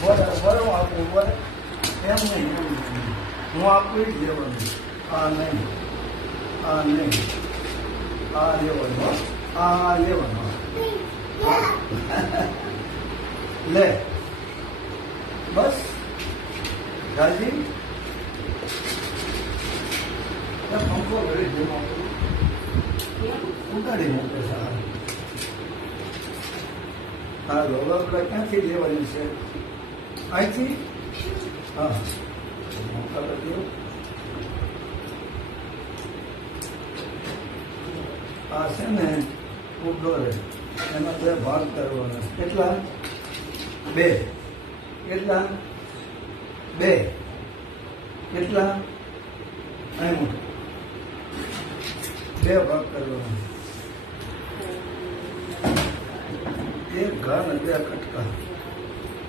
બરાબર હું આપું બરાબર એમ નહીં હું આપું જ લેવાનું આ નહીં આ નહીં આ લેવાનું આ લેવાનું લે બસ ગાજી પંખો ઘડી જેમાં ઉગાડી મૂકે સારા હા હવે આપણે ક્યાંથી લેવાની છે અહીંથી હા આ છે ને ડોરે એમાં બે ભાગ કરવાના કેટલા બે કેટલા બે કેટલા અહીં બે ભાગ કરવાના એક ઘા ને બે કટકા